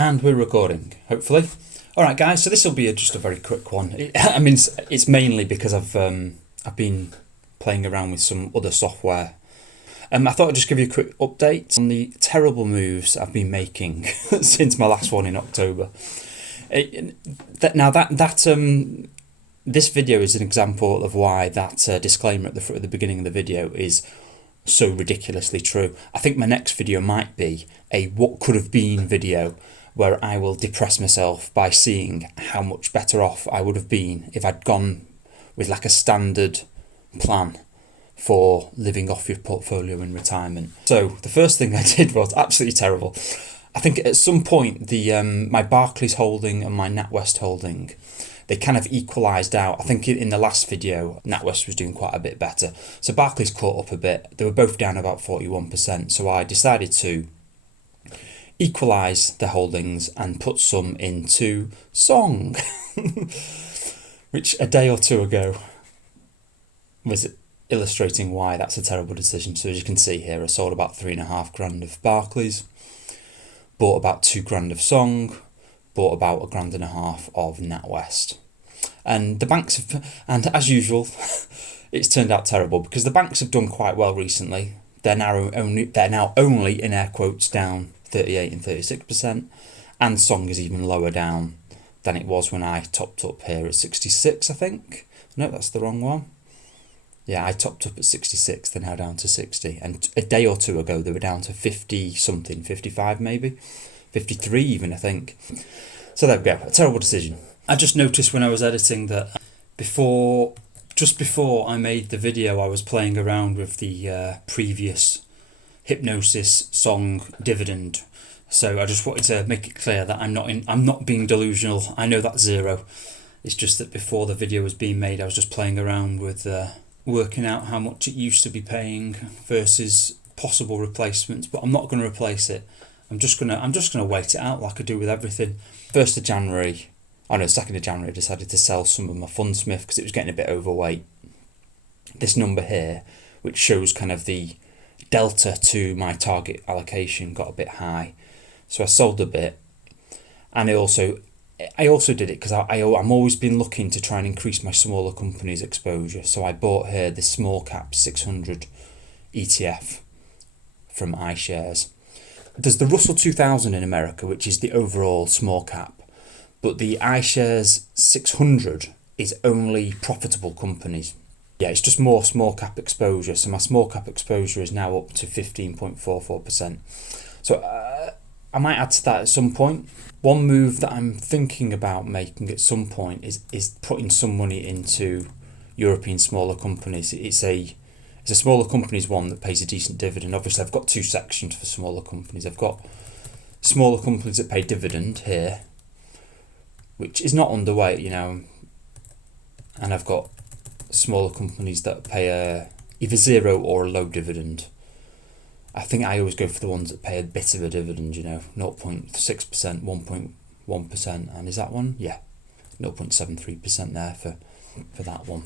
And we're recording, hopefully. All right, guys. So this will be just a very quick one. It's mainly because I've been playing around with some other software. I thought I'd just give you a quick update on the terrible moves I've been making since my last one in October. This video is an example of why that disclaimer at the beginning of the video is so ridiculously true. I think my next video might be a what could have been video, where I will depress myself by seeing how much better off I would have been if I'd gone with like a standard plan for living off your portfolio in retirement. So the first thing I did was absolutely terrible. I think at some point the my Barclays holding and my NatWest holding, they kind of equalised out. I think in the last video, NatWest was doing quite a bit better. So Barclays caught up a bit. They were both down about 41%. So I decided to equalise the holdings and put some into Song, which a day or two ago was illustrating why that's a terrible decision. So as you can see here, I sold about $3,500 of Barclays, bought about $2,000 of Song, bought about $1,500 of NatWest. And the banks have, and as usual, it's turned out terrible because the banks have done quite well recently. They're now only in air quotes down 38 and 36%, and Song is even lower down than it was when I topped up here at 66, I think. No, that's the wrong one. Yeah, I topped up at 66, they're now down to 60. And a day or two ago, they were down to 50 something, 55 maybe, 53 even, I think. So there we go, a terrible decision. I just noticed when I was editing that just before I made the video, I was playing around with the previous Hypnosis Song dividend. So I just wanted to make it clear that I'm not being delusional. I know that's zero. It's just that before the video was being made, I was just playing around with working out how much it used to be paying versus possible replacements. But I'm not going to replace it. I'm just gonna wait it out like I do with everything. 2nd of January, I decided to sell some of my Fundsmith because it was getting a bit overweight. This number here, which shows kind of the delta to my target allocation, got a bit high, so I sold a bit. And I also did it because I'm always been looking to try and increase my smaller companies exposure. So I bought here the small cap 600 ETF from iShares. There's the Russell 2000 in America, which is the overall small cap, but the iShares 600 is only profitable companies. Yeah, it's just more small cap exposure. So my small cap exposure is now up to 15.44%. So I might add to that at some point. One move that I'm thinking about making at some point is putting some money into European smaller companies. It's a smaller companies one that pays a decent dividend. Obviously, I've got two sections for smaller companies. I've got smaller companies that pay dividend here, which is not underweight, and I've got smaller companies that pay either zero or a low dividend. I think I always go for the ones that pay a bit of a dividend, 0.6%, 1.1%, and is that one? Yeah, 0.73% there for that one.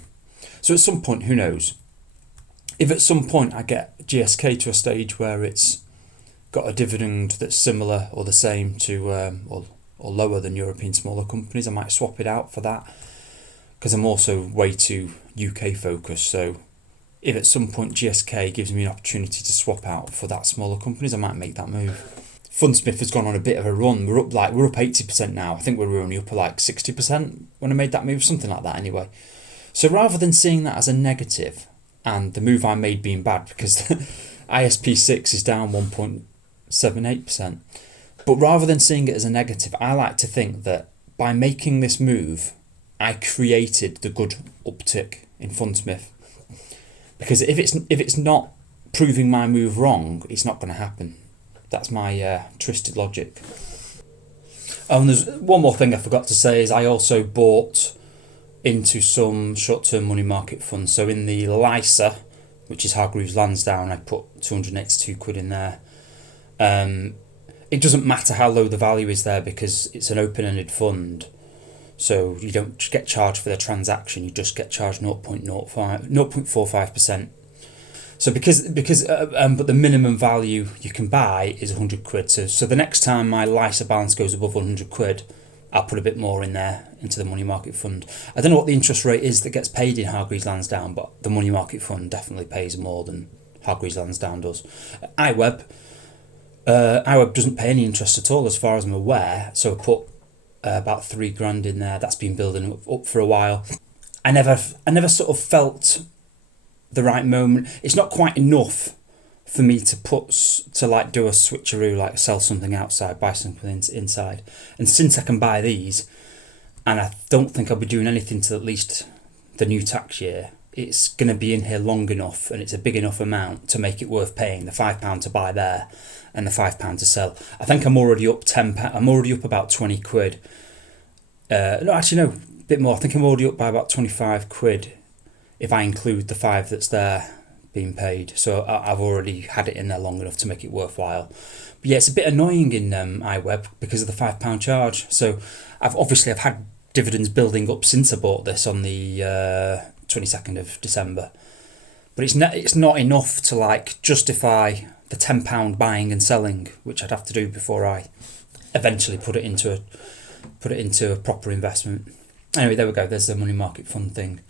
So at some point, who knows? If at some point I get GSK to a stage where it's got a dividend that's similar or the same to or lower than European smaller companies, I might swap it out for that, because I'm also way too UK focused. So if at some point GSK gives me an opportunity to swap out for that smaller companies, I might make that move. Fundsmith has gone on a bit of a run. We're up 80% now. I think we were only up like 60% when I made that move, something like that anyway. So rather than seeing that as a negative and the move I made being bad, because ISP6 is down 1.78%, but rather than seeing it as a negative, I like to think that by making this move, I created the good uptick in Fundsmith. Because if it's not proving my move wrong, it's not going to happen. That's my twisted logic. Oh, and there's one more thing I forgot to say is I also bought into some short-term money market funds. So in the LISA, which is Hargreaves Lansdowne, I put 282 quid in there. It doesn't matter how low the value is there because it's an open-ended fund. So you don't get charged for the transaction, you just get charged 0.45%. So but the minimum value you can buy is 100 quid. So the next time my LISA balance goes above 100 quid, I'll put a bit more in there into the money market fund. I don't know what the interest rate is that gets paid in Hargreaves Lansdown, but the money market fund definitely pays more than Hargreaves Lansdown does. iWeb doesn't pay any interest at all as far as I'm aware, so I put about £3,000 in there. That's been building up for a while. I never sort of felt the right moment. It's not quite enough for me to do a switcheroo, like sell something outside, buy something inside. And since I can buy these, and I don't think I'll be doing anything till at least the new tax year, it's going to be in here long enough, and it's a big enough amount to make it worth paying the £5 to buy there and the £5 to sell. I think I'm already up £10. I'm already up about 20 quid. No, actually no, a bit more. I think I'm already up by about 25 quid if I include the 5 that's there being paid. So I've already had it in there long enough to make it worthwhile. But yeah, it's a bit annoying in iWeb because of the £5 charge. So I've had dividends building up since I bought this on the 22nd of December. But it's not enough to like justify the £10 buying and selling, which I'd have to do before I eventually put it into a proper investment. Anyway, there we go. There's the money market fund thing.